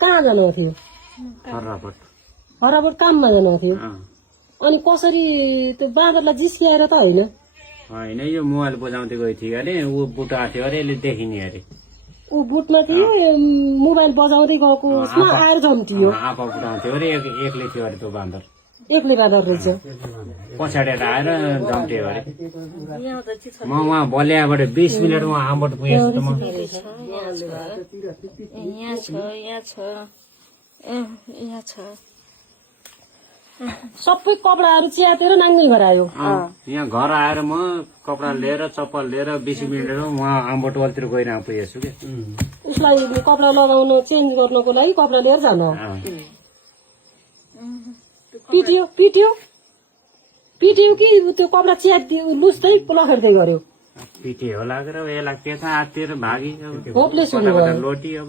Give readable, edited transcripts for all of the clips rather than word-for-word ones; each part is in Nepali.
कहाँ जानु थियो? हराबट काममा जानु थियो। अनि कसरी त्यो बाँदरलाई जिस्किएर त होइन? होइन, यो मोबाइल बजाउँदै गएको थियो अरे, ऊ बुट आएको थियो अरे, यसले देखिने अरे। ऊ बुटमा थियो, मोबाइल बजाउँदै गएको उसमा आएर झम्टियो। आँपा बुटाउँथ्यो अरे, एक्लै थियो अरे त्यो बाँदर। एक्लै बाँदर रहेछ। पछाडि आएर झम्टियो अरे। म उहाँ बलियाबाट 20 मिनटमा आँपबाट पुगेछु त म। सबै कपडाहरू च्यातेर नाङ्गै गरायो। यहाँ घर आएर म कपडा लिएर चप्पल लिएर 20 मिनटमा उहाँ आम्बोटवालतिर गएर पुगेछु कि। उसलाई कपडा लगाउन चेन्ज गर्नको लागि कपडा लिएर जानु। पिट्यो पिट्यो पिट्यो कि त्यो कपडा च्यात्यो लुस्दै लखेर्दै गर्यो? पिटे होला र यसलाई के थाहा आत्तिर भागी होपलेस हुनुभयो। लोटी अब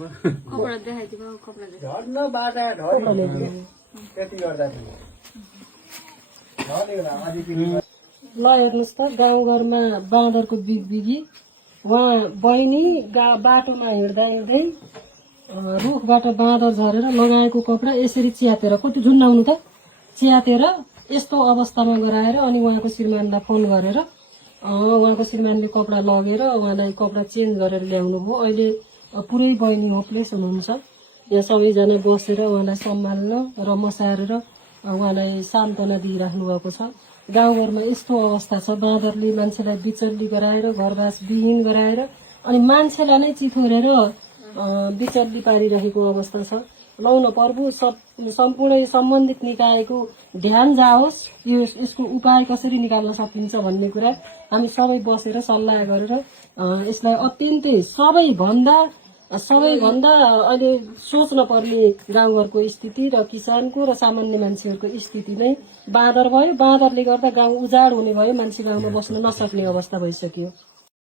ल हेर्नुहोस् त, गाउँघरमा बाँदरको बिगबिगी। उहाँ बहिनी बाटोमा हिँड्दा हिँड्दै रुखबाट बाँदर झरेर लगाएको कपडा यसरी च्यातेर, कति झुन्डाउनु त, च्यातेर यस्तो अवस्थामा गराएर अनि उहाँको श्रीमानलाई फोन गरेर उहाँको श्रीमानले कपडा लगेर उहाँलाई कपडा चेन्ज गरेर ल्याउनु भयो। अहिले पुरै बहिनी होपलेस हुनुहुन्छ। यहाँ सबैजना बसेर उहाँलाई सम्हाल्न र मसारेर उहाँलाई सान्त्वना दिइराख्नु भएको छ। गाउँघरमा यस्तो अवस्था छ, बाँदरले मान्छेलाई बिचल्ली गराएर, घरबास विहीन गराएर अनि मान्छेलाई नै चिथोरेर बिचल्ली पारिरहेको अवस्था छ। लौ न प्रभु, सम्पूर्ण सम्बन्धित निकायको ध्यान जाओस्, यसको उपाय कसरी निकाल्न सकिन्छ भन्ने कुरा हामी सबै बसेर सल्लाह गरेर यसलाई अत्यन्तै सबैभन्दा अहिले सोच्न पर्ने गाउँघरको स्थिति र किसानको र सामान्य मान्छेहरूको स्थिति नै बाँदर भयो। बाँदरले गर्दा गाउँ उजाड हुने भयो, मान्छे गाउँमा बस्न नसक्ने अवस्था भइसक्यो।